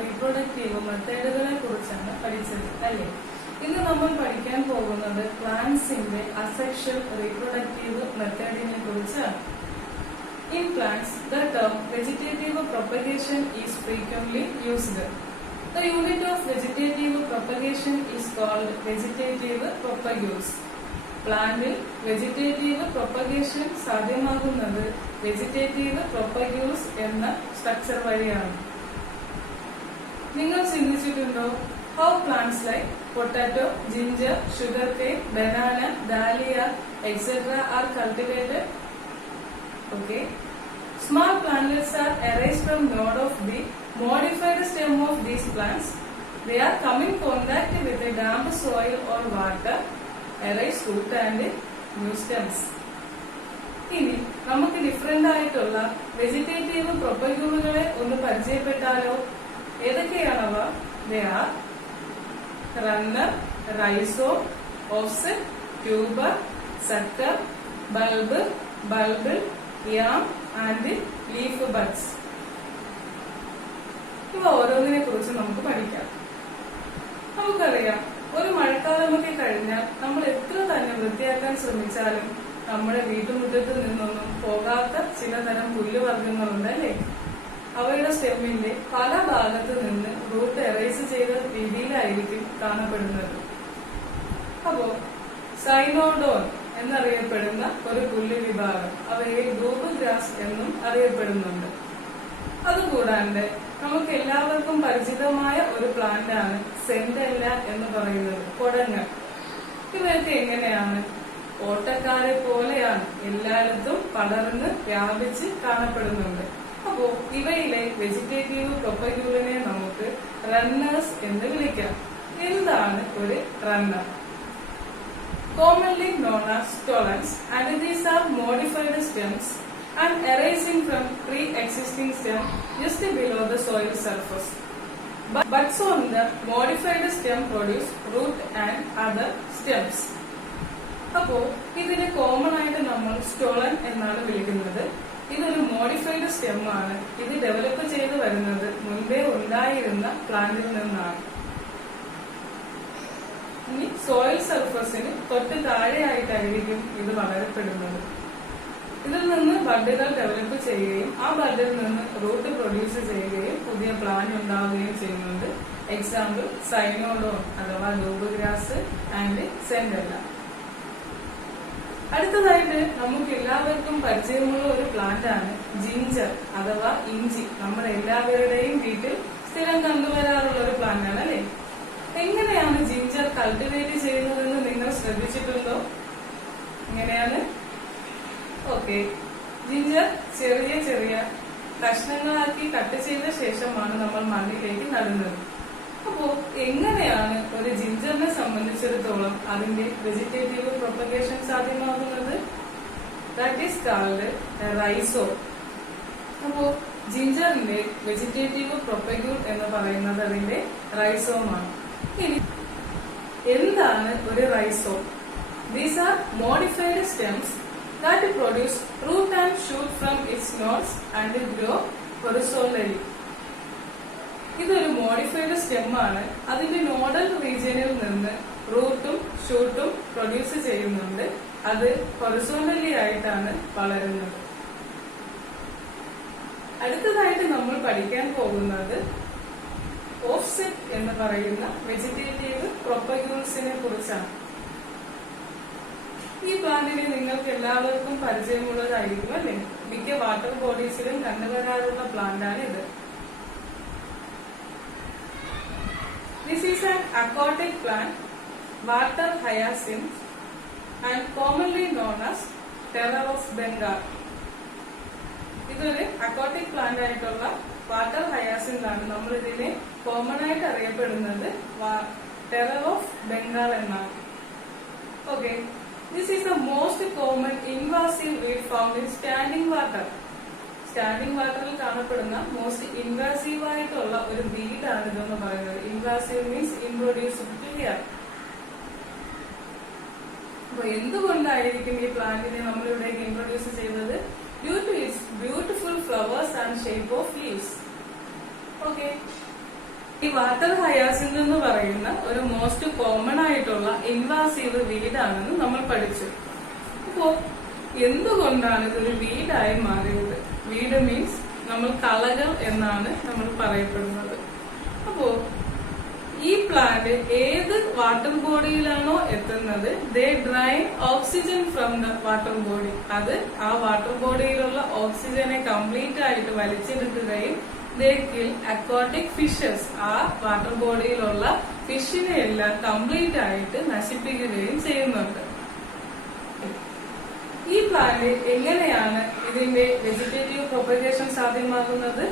Reproductive മെത്തേഡുകളെ കുറിച്ചാണ് പഠിച്ചത് അല്ലേ? ഇന്ന് നമ്മൾ പഠിക്കാൻ പോകുന്നത് പ്ലാന്റ്സിന്റെ അസെക്ഷൽ റീപ്രൊഡക്റ്റീവ് മെത്തേഡിനെ കുറിച്ചാണ്. In plants, the term vegetative propagation is frequently used. The unit of vegetative propagation is called vegetative propagules. പ്ലാന്റിൽ വെജിറ്റേറ്റീവ് പ്രൊപ്പഗേഷൻ സാധ്യമാകുന്നത് വെജിറ്റേറ്റീവ് പ്രൊപ്പഗ്യൂൾസ് എന്ന സ്ട്രക്ചർ വഴിയാണ്. നിങ്ങൾ ചിന്തിച്ചിട്ടുണ്ടോ? How plants like potato, ginger, sugar cane, banana, dahlia etc. Are cultivated? Okay. Small plantlets are arised from node of the modified stem of these plants. They are come in contact with a damp soil or water, arise root and new stems. ഇനി നമുക്ക് different ആയിട്ടുള്ള vegetative പ്രൊപ്പഗ്യൂളുകളെ ഒന്ന് പരിചയപ്പെട്ടാലോ? ഏതൊക്കെയാണവ? They are runner, rhizome, offset, tuber, sucker, bulb, bulbil, yam and leaf buds. ഇവ ഓരോന്നിനെ കുറിച്ച് നമുക്ക് പഠിക്കാം. നമുക്കറിയാം, ഒരു മഴക്കാലമൊക്കെ കഴിഞ്ഞാൽ നമ്മൾ എത്ര തന്നെ വൃത്തിയാക്കാൻ ശ്രമിച്ചാലും നമ്മുടെ വീട്ടുമുറ്റത്ത് നിന്നൊന്നും പോകാത്ത ചിലതരം പുല്ലുവർഗ്ഗങ്ങളുണ്ട് അല്ലേ? അവയുടെ സ്റ്റെമ്മിന്റെ പല ഭാഗത്ത് നിന്ന് റൂട്ട് എറേസ് ചെയ്ത രീതിയിലായിരിക്കും കാണപ്പെടുന്നത്. അപ്പോ സൈനോഡോൺ എന്നറിയപ്പെടുന്ന ഒരു പുല്ല് വിഭാഗം അവയെ ഗ്രൂപ്പ് ഗ്രാസ് എന്നും അറിയപ്പെടുന്നുണ്ട്. അതുകൂടാണ്ട് നമുക്ക് എല്ലാവർക്കും പരിചിതമായ ഒരു പ്ലാന്റ് ആണ് സെന്റെല്ല എന്ന് പറയുന്നത്, കൊടങ്ങ്. ഇവയൊക്കെ എങ്ങനെയാണ്? ഓട്ടക്കാരെ പോലെയാണ്, എല്ലായിടത്തും പടർന്ന് വ്യാപിച്ച് കാണപ്പെടുന്നുണ്ട്. അപ്പോ ഇവയിലെ വെജിറ്റേറ്റീവ് പ്രൊപ്പഗ്യൂളിനെ നമുക്ക് റണ്ണേഴ്സ് എന്ന് വിളിക്കാം. എന്താണ് ഒരു runner? Commonly known as stolons, and these are modified stems and arising from pre-existing stem just below the soil surface. Buds on the modified stem produce root and other stems. അപ്പോ ഇതിന് common ആയിട്ട് നമ്മൾ stolen എന്നാണ് വിളിക്കുന്നത്. ഇതൊരു modified stem ആണ്. ഇത് develop ചെയ്ത് വരുന്നത് മുൻപേ ഉണ്ടായിരുന്ന പ്ലാന്റിൽ നിന്നാണ്. ഇനി സോയിൽ സർഫസിന് തൊട്ട് താഴെയായിട്ടായിരിക്കും ഇത് വളരപ്പെടുന്നത്. ഇതിൽ നിന്ന് ബഡുകൾ ഡെവലപ്പ് ചെയ്യുകയും ആ ബഡിൽ നിന്ന് റൂട്ട് പ്രൊഡ്യൂസ് ചെയ്യുകയും പുതിയ പ്ലാന്റ് ഉണ്ടാവുകയും ചെയ്യുന്നുണ്ട്. എക്സാമ്പിൾ സൈനോഡോൺ അഥവാ ലൂബ് ഗ്രാസ് ആൻഡ് സെന്റെല്ല. അടുത്തതായിട്ട് നമുക്ക് എല്ലാവർക്കും പരിചയമുള്ള ഒരു പ്ലാന്റ് ആണ് ജിഞ്ചർ അഥവാ ഇഞ്ചി. നമ്മുടെ എല്ലാവരുടെയും വീട്ടിൽ സ്ഥിരം കണ്ടുവരാറുള്ള ഒരു പ്ലാന്റ് ആണ് അല്ലെ? എങ്ങനെയാണ് ജിഞ്ചർ കൾട്ടിവേറ്റ് ചെയ്യുന്നതെന്ന് നിങ്ങൾ ശ്രദ്ധിച്ചിട്ടുണ്ടോ? എങ്ങനെയാണ്? ഓക്കെ, ജിഞ്ചർ ചെറിയ ചെറിയ കഷ്ണങ്ങളാക്കി കട്ട് ചെയ്ത ശേഷമാണ് നമ്മൾ മണ്ണിലേക്ക് നടുന്നത്. അപ്പോ എങ്ങനെയാണ് ഒരു ജിഞ്ചറിനെ സംബന്ധിച്ചിടത്തോളം അതിന്റെ വെജിറ്റേറ്റീവ് പ്രൊപ്പഗേഷൻ സാധ്യമാകുന്നത്? That is called rhizome. അപ്പോ ജിഞ്ചറിന്റെ വെജിറ്റേറ്റീവ് പ്രൊപ്പഗ്യൂൾ എന്ന് പറയുന്നത് അതിന്റെ റൈസോമാണ്. ഇനി എന്താണ് ഒരു rhizome? These are modified stems that produce root and shoot from its nodes and grow horizontally. ഇതൊരു മോഡിഫൈഡ് സ്റ്റെം ആണ്. അതിന്റെ നോഡൽ റീജിയനിൽ നിന്ന് റൂട്ടും ഷൂട്ടും പ്രൊഡ്യൂസ് ചെയ്യുന്നുണ്ട്. അത് ഹൊറിസോണ്ടലി ആയിട്ടാണ് വളരുന്നത്. അടുത്തതായിട്ട് നമ്മൾ പഠിക്കാൻ പോകുന്നത് ഓഫ്സെറ്റ് എന്ന് പറയുന്ന വെജിറ്റേറ്റീവ് പ്രൊപ്പഗ്യൂൾസിനെ കുറിച്ചാണ്. ഈ പ്ലാന്റിനെ നിങ്ങൾക്ക് എല്ലാവർക്കും പരിചയമുള്ളതായിരിക്കും അല്ലെ? മിക്ക വാട്ടർ ബോഡീസിലും കണ്ടുവരാറുള്ള പ്ലാന്റാണ് ഇത്. This is an aquatic plant, water hyacinth, and commonly known as terror of Bengal. ഇതൊരു അക്വാട്ടിക് പ്ലാന്റ് ആയിട്ടുള്ള വാട്ടർ ഹയാസിന്ത് ആണ്. നമ്മൾ ഇതിനെ കോമൺ ആയിട്ട് അറിയപ്പെടുന്നത് ടെറർ ഓഫ് ബംഗാൾ എന്നാണ്. Okay, this is the most common invasive weed found in standing water. Standing വാട്ടറിൽ കാണപ്പെടുന്ന മോസ്റ്റ് ഇൻവാസീവ് ആയിട്ടുള്ള ഒരു വീഡാണ് ഇതെന്ന് പറയുന്നത്. Invasive means introduced to here. അപ്പൊ എന്തുകൊണ്ടായിരിക്കും ഈ പ്ലാന്റിനെ നമ്മൾ ഇവിടേക്ക് ഇൻട്രൊഡ്യൂസ് ചെയ്തത്? Due to its beautiful flowers and shape of leaves. Okay. ഈ വാട്ടർ ഹയാസിൻത് എന്ന് പറയുന്ന ഒരു മോസ്റ്റ് കോമൺ ആയിട്ടുള്ള ഇൻവാസീവ് വീഡാണെന്ന് നമ്മൾ പഠിച്ചു. അപ്പോ എന്തുകൊണ്ടാണ് ഇതൊരു വീഡായി മാറിയത്? വീഡ് മീൻസ് നമ്മൾ കളകൾ എന്നാണ് നമ്മൾ പറയപ്പെടുന്നത്. അപ്പോ ഈ പ്ലാന്റ് ഏത് വാട്ടർ ബോഡിയിലാണോ എത്തുന്നത്, they drain oxygen from the water body. അത് ആ വാട്ടർ ബോഡിയിലുള്ള ഓക്സിജനെ കംപ്ലീറ്റ് ആയിട്ട് വലിച്ചെടുക്കുകയും ദേ കിൽ അക്വാട്ടിക് ഫിഷസ്. ആ വാട്ടർ ബോഡിയിലുള്ള ഫിഷിനെ എല്ലാം കംപ്ലീറ്റ് ആയിട്ട് നശിപ്പിക്കുകയും ചെയ്യുന്നുണ്ട്. ഈ പ്ലാന്റ് എങ്ങനെയാണ് ഇതിന്റെ വെജിറ്റേറ്റീവ് പ്രൊപ്പഗേഷൻ സാധ്യമാകുന്നത്?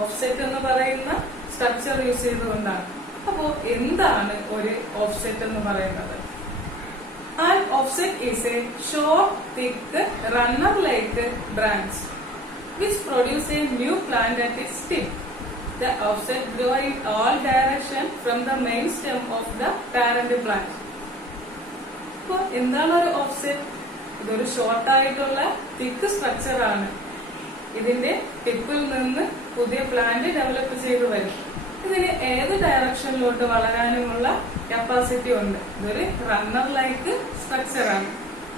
ഓഫ്സെറ്റ് എന്ന് പറയുന്ന സ്ട്രക്ചർ യൂസ് ചെയ്തുകൊണ്ടാണ്. അപ്പോ എന്താണ് ഒരു ഓഫ്സെറ്റ് എന്ന് പറയുന്നത്? An offset is A short thick runner like branch which produce a new plant at its tip. The offset grow in all directions from the main stem of the parent plant. അപ്പോ എന്താണ് ഒരു offset? ഇതൊരു short ആയിട്ടുള്ള തിക്ക് structure ആണ്. ഇതിന്റെ ടിപ്പിൽ നിന്ന് പുതിയ പ്ലാന്റ് ഡെവലപ്പ് ചെയ്തു വരും. ഇതിന് ഏത് ഡയറക്ഷനിലോട്ട് വളരാനുമുള്ള കപ്പാസിറ്റി ഉണ്ട്. ഇതൊരു റണ്ണർ ലൈക്ക് സ്ട്രക്ചർ ആണ്.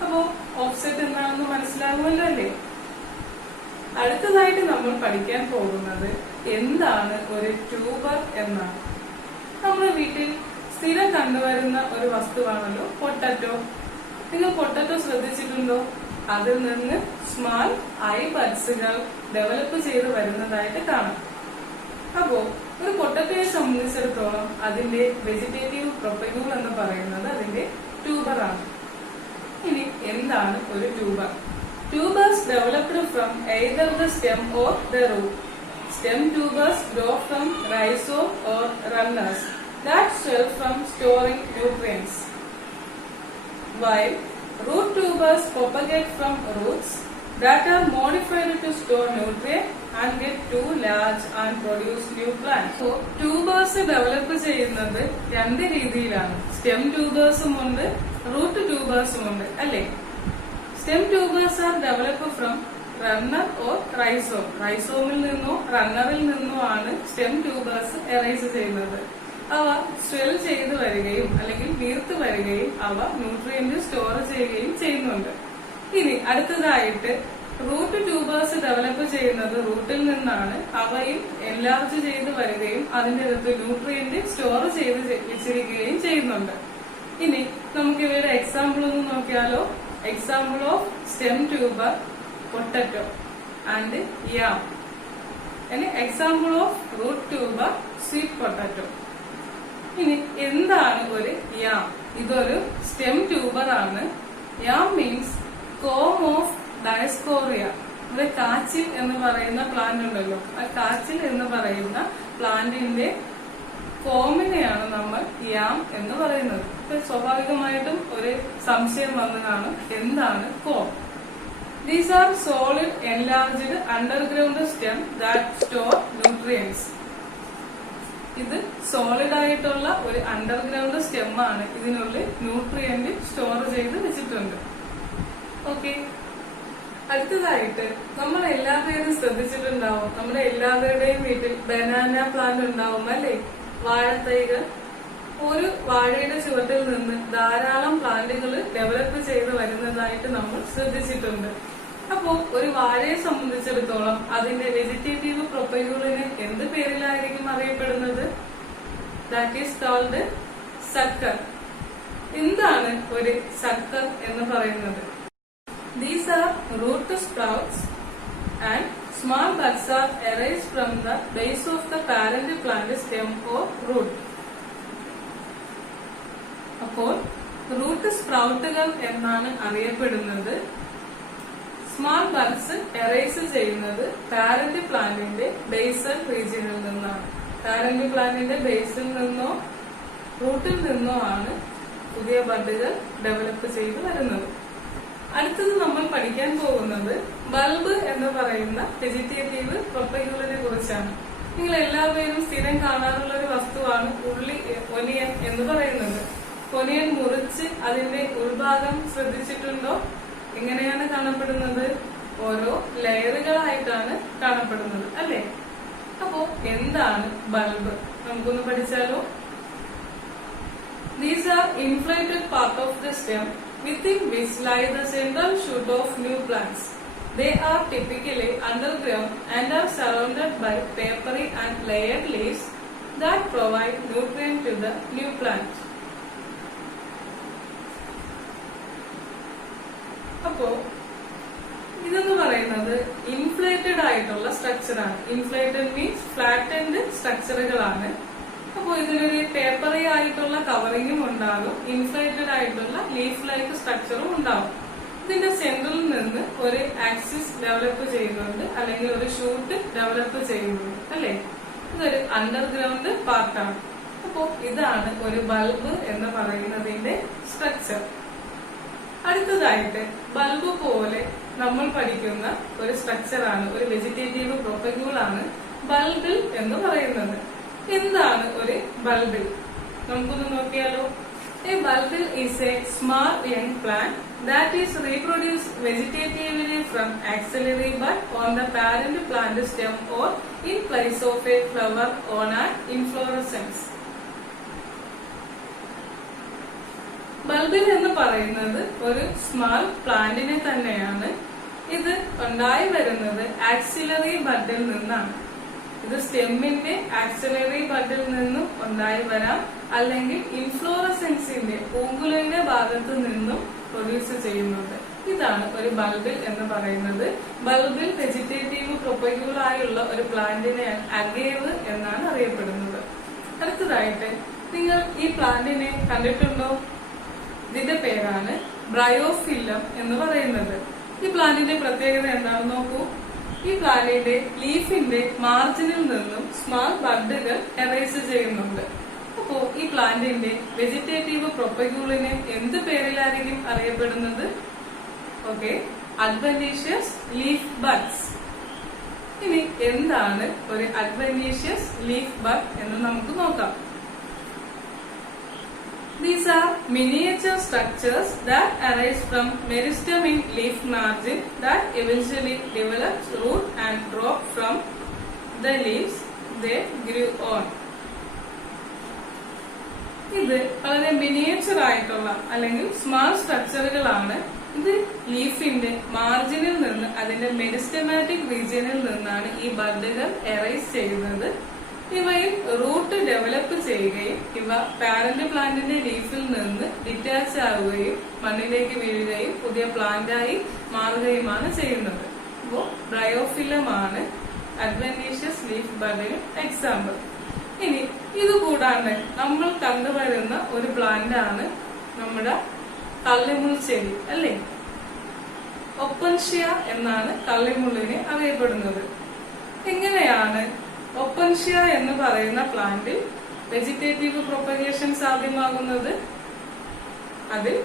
അപ്പോ ഓഫ്സെറ്റ് എന്താണെന്ന് മനസ്സിലാകുമല്ലോ അല്ലേ? അടുത്തതായിട്ട് നമ്മൾ പഠിക്കാൻ പോകുന്നത് എന്താണ് ഒരു ട്യൂബർ എന്നാണ്. നമ്മുടെ വീട്ടിൽ സ്ഥിരം കണ്ടുവരുന്ന ഒരു വസ്തുവാണല്ലോ പൊട്ടറ്റോ. നിങ്ങൾ പൊട്ടറ്റോ ശ്രദ്ധിച്ചിട്ടുണ്ടോ? അതിൽ നിന്ന് സ്മാൾ ഐ ബഡ്സുകൾ ഡെവലപ്പ് ചെയ്ത് വരുന്നതായിട്ട് കാണാം. അപ്പോ ഒരു പൊട്ടറ്റോയെ സംബന്ധിച്ചിടത്തോളം അതിന്റെ വെജിറ്റേറ്റീവ് പ്രൊപ്പഗ്യൂൾ എന്ന് പറയുന്നത് അതിന്റെ ട്യൂബർ ആണ്. ഇനി എന്താണ് ഒരു tuber? Tubers developed from either the stem or the root. Stem tubers grow from rhizome or runners that swell from storing nutrients, while root tubers propagate from roots that are modified to store nutrients and get too large and produce new plants. So, tubers develop ചെയ്യുന്നത് രണ്ട് രീതിയിലാണ്. Stem ട്യൂബേഴ്സും ഉണ്ട്, root ട്യൂബേഴ്സും ഉണ്ട് അല്ലേ? Stem tubers are developed from runner or rhizome. റൈസോമിൽ നിന്നോ റണ്ണറിൽ നിന്നോ ആണ് stem tubers arise ചെയ്യുന്നത്. അവ സ്വെൽ ചെയ്ത് വരികയും അല്ലെങ്കിൽ വീർത്ത് വരികയും അവ ന്യൂട്രിയന്റ് സ്റ്റോർ ചെയ്യുകയും ചെയ്യുന്നുണ്ട്. ഇനി അടുത്തതായിട്ട് റൂട്ട് ട്യൂബേഴ്സ് ഡെവലപ്പ് ചെയ്യുന്നത് റൂട്ടിൽ നിന്നാണ്. അവയും എൻലാർജ് ചെയ്ത് വരികയും അതിന്റെ അകത്ത് ന്യൂട്രിയന്റ് സ്റ്റോർ ചെയ്ത് വെച്ചിരിക്കുകയും ചെയ്യുന്നുണ്ട്. ഇനി നമുക്ക് ഇവയുടെ എക്സാമ്പിൾ ഒന്ന് നോക്കിയാലോ? Example of stem tuber, potato and yam. An example of root tuber, sweet potato. ഇനി എന്താണ് ഒരു യാം? ഇതൊരു സ്റ്റെം ട്യൂബർ ആണ്. യാം മീൻസ് കോം ഓഫ് ഡയസ്കോറിയ. ഇവിടെ കാച്ചിൽ എന്ന് പറയുന്ന പ്ലാന്റ് ഉണ്ടല്ലോ, ആ കാച്ചിൽ എന്ന് പറയുന്ന പ്ലാന്റിന്റെ കോമിനെയാണ് നമ്മൾ യാം എന്ന് പറയുന്നത്. സ്വാഭാവികമായിട്ടും ഒരു സംശയം വന്നതാണ്, എന്താണ് com? These are solid enlarged underground stem that store nutrients. ഇത് സോളിഡ് ആയിട്ടുള്ള ഒരു അണ്ടർഗ്രൗണ്ട് സ്റ്റെം ആണ്. ഇതിനുള്ളിൽ ന്യൂട്രിയന്റ് സ്റ്റോർ ചെയ്ത് വെച്ചിട്ടുണ്ട്. ഓക്കെ, അടുത്തതായിട്ട് നമ്മൾ എല്ലാവരും ശ്രദ്ധിച്ചിട്ടുണ്ടാവും, നമ്മുടെ എല്ലാവരുടെയും വീട്ടിൽ ബനാന പ്ലാന്റ് ഉണ്ടാവും അല്ലേ? വാഴത്തൈകൾ. ഒരു വാഴയുടെ ചുവട്ടിൽ നിന്ന് ധാരാളം പ്ലാന്റുകൾ ഡെവലപ്പ് ചെയ്ത് വരുന്നതായിട്ട് നമ്മൾ ശ്രദ്ധിച്ചിട്ടുണ്ട്. അപ്പോ ഒരു വാഴയെ സംബന്ധിച്ചിടത്തോളം അതിന്റെ വെജിറ്റേറ്റീവ് പ്രൊപ്പഗ്യൂളിന് എന്ത് പേരിലായിരിക്കും അറിയപ്പെടുന്നത്? That is called sucker. എന്താണ് ഒരു സക്കർ എന്ന് പറയുന്നത്? These are root sprouts and small buds are arise from the base of the parent plant stem or root. അപ്പോൾ റൂട്ട് സ്പ്രൗട്ടുകൾ എന്നാണ് അറിയപ്പെടുന്നത്. സ്മാൾ ബഡ്സ് എറൈസ് ചെയ്യുന്നത് പാരന്റ് പ്ലാന്റിന്റെ ബേസൽ റീജിയനിൽ നിന്നാണ്. പാരന്റ് പ്ലാന്റിന്റെ ബേസിൽ നിന്നോ റൂട്ടിൽ നിന്നോ ആണ് പുതിയ ബഡുകൾ ഡെവലപ്പ് ചെയ്ത് വരുന്നത്. അടുത്തത് നമ്മൾ പഠിക്കാൻ പോകുന്നത് ബൾബ് എന്ന് പറയുന്ന വെജിറ്റേറ്റീവ് പ്രൊപ്പഗ്യൂളിനെ കുറിച്ചാണ്. നിങ്ങൾ എല്ലാവരും സ്ഥിരം കാണാറുള്ള ഒരു വസ്തുവാണ് ഒനിയൻ എന്ന് പറയുന്നത്. ഒനിയൻ മുറിച്ച് അതിന്റെ ഉൾഭാഗം ശ്രദ്ധിച്ചിട്ടുണ്ടോ? എങ്ങനെയാണ് കാണപ്പെടുന്നത്? ഓരോ ലെയറുകളായിട്ടാണ് കാണപ്പെടുന്നത് അല്ലെ? അപ്പോ എന്താണ് ബൾബ്? നമുക്കൊന്ന് പഠിച്ചാലോ. These are inflated part of the stem within which lie the central shoot of new plants. They are typically underground and are surrounded by papery and layered leaves that provide nutrient to the new plant. അപ്പോ ഇതെന്ന് പറയുന്നത് inflated ആയിട്ടുള്ള സ്ട്രക്ചറാണ്. Inflated means flattened സ്ട്രക്ചറുകളാണ്. അപ്പോൾ ഇതിനൊരു papery ആയിട്ടുള്ള കവറിങ്ങും ഉണ്ടാകും, ഇൻഫ്ലേറ്റഡ് ആയിട്ടുള്ള ലീഫ് ലൈക്ക് സ്ട്രക്ചറും ഉണ്ടാവും. ഇതിന്റെ സെന്ററിൽ നിന്ന് ഒരു ആക്സിസ് ഡെവലപ്പ് ചെയ്യുന്നുണ്ട്, അല്ലെങ്കിൽ ഒരു ഷൂട്ട് ഡെവലപ്പ് ചെയ്യുന്നുണ്ട് അല്ലെ. ഇതൊരു അണ്ടർഗ്രൗണ്ട് പാർട്ടാണ്. അപ്പോ ഇതാണ് ഒരു ബൾബ് എന്ന് പറയുന്നതിന്റെ സ്ട്രക്ചർ. അടുത്തതായിട്ട് ബൾബ് പോലെ നമ്മൾ പഠിക്കുന്ന ഒരു സ്ട്രക്ചറാണ്, ഒരു വെജിറ്റേറ്റീവ് പ്രൊപ്പഗ്യൂളാണ് ബൾബിൽ എന്ന് പറയുന്നത്. എന്താണ് ഒരു ബൾബിൽ? നമുക്കൊന്ന് നോക്കിയാലോ. A bulbil is a small young plant that is reproduced vegetatively from axillary bud on the parent plant stem or in place of a flower on an inflorescence. ബൾബിൽ എന്ന് പറയുന്നത് ഒരു സ്മാൾ പ്ലാന്റിനെ തന്നെയാണ്. ഇത് ഉണ്ടായി വരുന്നത് ആക്സിലറി ബഡിൽ നിന്നാണ്. ഇത് സ്റ്റെമ്മിന്റെ ആക്സിലറി ബഡിൽ നിന്നും ഉണ്ടായി വരാം, അല്ലെങ്കിൽ ഇൻഫ്ലോറസെൻസിന്റെ പൂങ്കുലന്റെ ഭാഗത്ത് നിന്നും പ്രൊഡ്യൂസ് ചെയ്യുന്നുണ്ട്. ഇതാണ് ഒരു ബൾബിൽ എന്ന് പറയുന്നത്. ബൾബിൽ വെജിറ്റേറ്റീവ് പ്രൊപ്പഗ്യൂളായുള്ള ഒരു പ്ലാന്റിനെയാണ് അഗേവ് എന്നാണ് അറിയപ്പെടുന്നത്. അടുത്തതായിട്ട് നിങ്ങൾ ഈ പ്ലാന്റിനെ കണ്ടിട്ടുണ്ടോ? ഇതിന്റെ പേരാണ് ബ്രയോഫില്ലം എന്ന് പറയുന്നത്. ഈ പ്ലാന്റിന്റെ പ്രത്യേകത എന്താണെന്ന് നോക്കൂ. ഈ പ്ലാന്റിന്റെ ലീഫിന്റെ മാർജിനിൽ നിന്നും സ്മാൾ ബഡുകൾ എറേസ് ചെയ്യുന്നുണ്ട്. അപ്പോ ഈ പ്ലാന്റിന്റെ വെജിറ്റേറ്റീവ് പ്രൊപ്പഗ്യൂളിനെ എന്ത് പേരിലായിരിക്കും അറിയപ്പെടുന്നത്? Okay, adventitious leaf buds. ഇനി എന്താണ് ഒരു അഡ്വെന്റീഷ്യസ് ലീഫ് ബഡ് എന്ന് നമുക്ക് നോക്കാം. These are miniature structures that arise from meristem in leaf margin that eventually develops root and drop from the leaves they grew on. ഇത് വളരെ മിനിയേച്ചർ ആയിട്ടുള്ള അല്ലെങ്കിൽ സ്മാൾ സ്ട്രക്ചറുകളാണ്. ഇത് ലീഫിന്റെ മാർജിനിൽ നിന്ന്, അതിന്റെ മെരിസ്റ്റമാറ്റിക് റീജിയനിൽ നിന്നാണ് ഈ ബഡുകൾ എറൈസ് ചെയ്യുന്നത്. ഇവയിൽ റൂട്ട് ഡെവലപ്പ് ചെയ്യുകയും ഇവ പാരന്റ് പ്ലാന്റിന്റെ ലീഫിൽ നിന്ന് ഡിറ്റാച്ച് ആവുകയും മണ്ണിലേക്ക് വീഴുകയും പുതിയ പ്ലാന്റായി മാറുകയുമാണ് ചെയ്യുന്നത്. അപ്പോൾ ബ്രയോഫില്ലമാണ് അഡ്വെന്റീഷ്യസ് ലീഫ് ബഡിന് എക്സാമ്പിൾ. ഇനി ഇതുകൂടാണ്ട് നമ്മൾ കണ്ടുവരുന്ന ഒരു പ്ലാന്റ് ആണ് നമ്മുടെ കള്ളിമുൾ ചെടി അല്ലേ. ഒപ്പൻഷ്യ എന്നാണ് കള്ളിമുള്ളിനെ അറിയപ്പെടുന്നത്. എങ്ങനെയാണ് ഒപ്പൻഷ്യ എന്ന് പറയുന്ന പ്ലാന്റിൽ വെജിറ്റേറ്റീവ് പ്രൊപ്പഗേഷൻ സാധ്യമാകുന്നത്? അതിൽ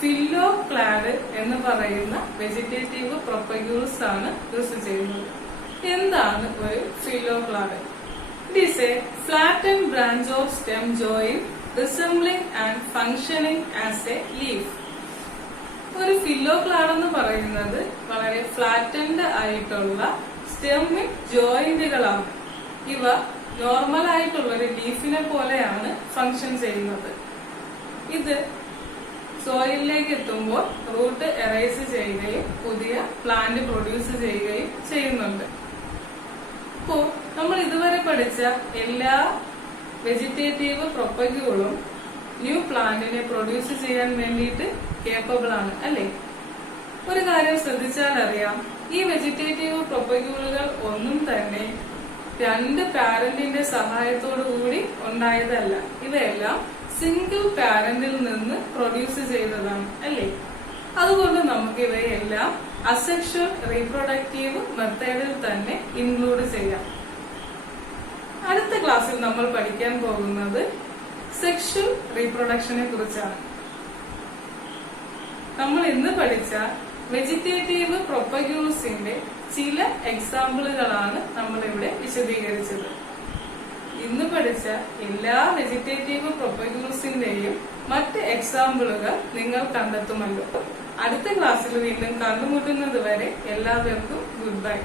ഫില്ലോക്ലാഡ് എന്ന് പറയുന്ന വെജിറ്റേറ്റീവ് പ്രൊപ്പഗ്യൂൾസ് ആണ് യൂസ് ചെയ്യുന്നത്. എന്താണ് ഒരു phylloclade? It is a flattened branch of stem join resembling and functioning as a leaf. ഒരു ഫില്ലോക്ലാഡ് എന്ന് പറയുന്നത് വളരെ ഫ്ലാറ്റൻഡ് ആയിട്ടുള്ള സ്റ്റെമ്മിൽ ജോയിന്റുകളാണ്. ഇവ നോർമൽ ആയിട്ടുള്ള ഒരു ലീഫിനെ പോലെയാണ് ഫംഗ്ഷൻ ചെയ്യുന്നത്. ഇത് സോയിലിലേക്ക് എത്തുമ്പോൾ റൂട്ട് എറേസ് ചെയ്യുകയും പുതിയ പ്ലാന്റ് പ്രൊഡ്യൂസ് ചെയ്യുകയും ചെയ്യുന്നുണ്ട്. അപ്പോ നമ്മൾ ഇതുവരെ പഠിച്ച എല്ലാ വെജിറ്റേറ്റീവ് പ്രൊപ്പഗ്യൂളും ന്യൂ പ്ലാന്റിനെ പ്രൊഡ്യൂസ് ചെയ്യാൻ വേണ്ടിയിട്ട് കേപ്പബിൾ ആണ് അല്ലേ. ഒരു കാര്യം ശ്രദ്ധിച്ചാൽ അറിയാം, ഈ വെജിറ്റേറ്റീവ് പ്രൊപ്പഗ്യൂളുകൾ ഒന്നും തന്നെ രണ്ട് പാരന്റിന്റെ സഹായത്തോടു കൂടി ഉണ്ടായതല്ല. ഇവയെല്ലാം സിംഗിൾ പാരന്റിൽ നിന്ന് പ്രൊഡ്യൂസ് ചെയ്തതാണ് അല്ലേ. അതുകൊണ്ട് നമുക്ക് ഇവയെല്ലാം അസെക്ഷൽ റീപ്രൊഡക്റ്റീവ് മെത്തേഡിൽ തന്നെ ഇൻക്ലൂഡ് ചെയ്യാം. അടുത്ത ക്ലാസ്സിൽ നമ്മൾ പഠിക്കാൻ പോകുന്നത് സെക്ഷൽ റീപ്രൊഡക്ഷനെ കുറിച്ചാണ്. നമ്മൾ ഇന്ന് പഠിച്ച വെജിറ്റേറ്റീവ് പ്രൊപ്പഗ്യൂൾസിന്റെ ചില എക്സാമ്പിളുകളാണ് നമ്മളിവിടെ വിശദീകരിച്ചത്. ഇന്ന് പഠിച്ച എല്ലാ വെജിറ്റേറ്റീവ് പ്രൊപ്പഗ്യൂൾസിന്റെയും മറ്റ് എക്സാമ്പിളുകൾ നിങ്ങൾ കണ്ടെത്തുമല്ലോ. അടുത്ത ക്ലാസ്സിൽ വീണ്ടും കണ്ടുമുട്ടുന്നത് വരെ എല്ലാവർക്കും ഗുഡ് ബൈ.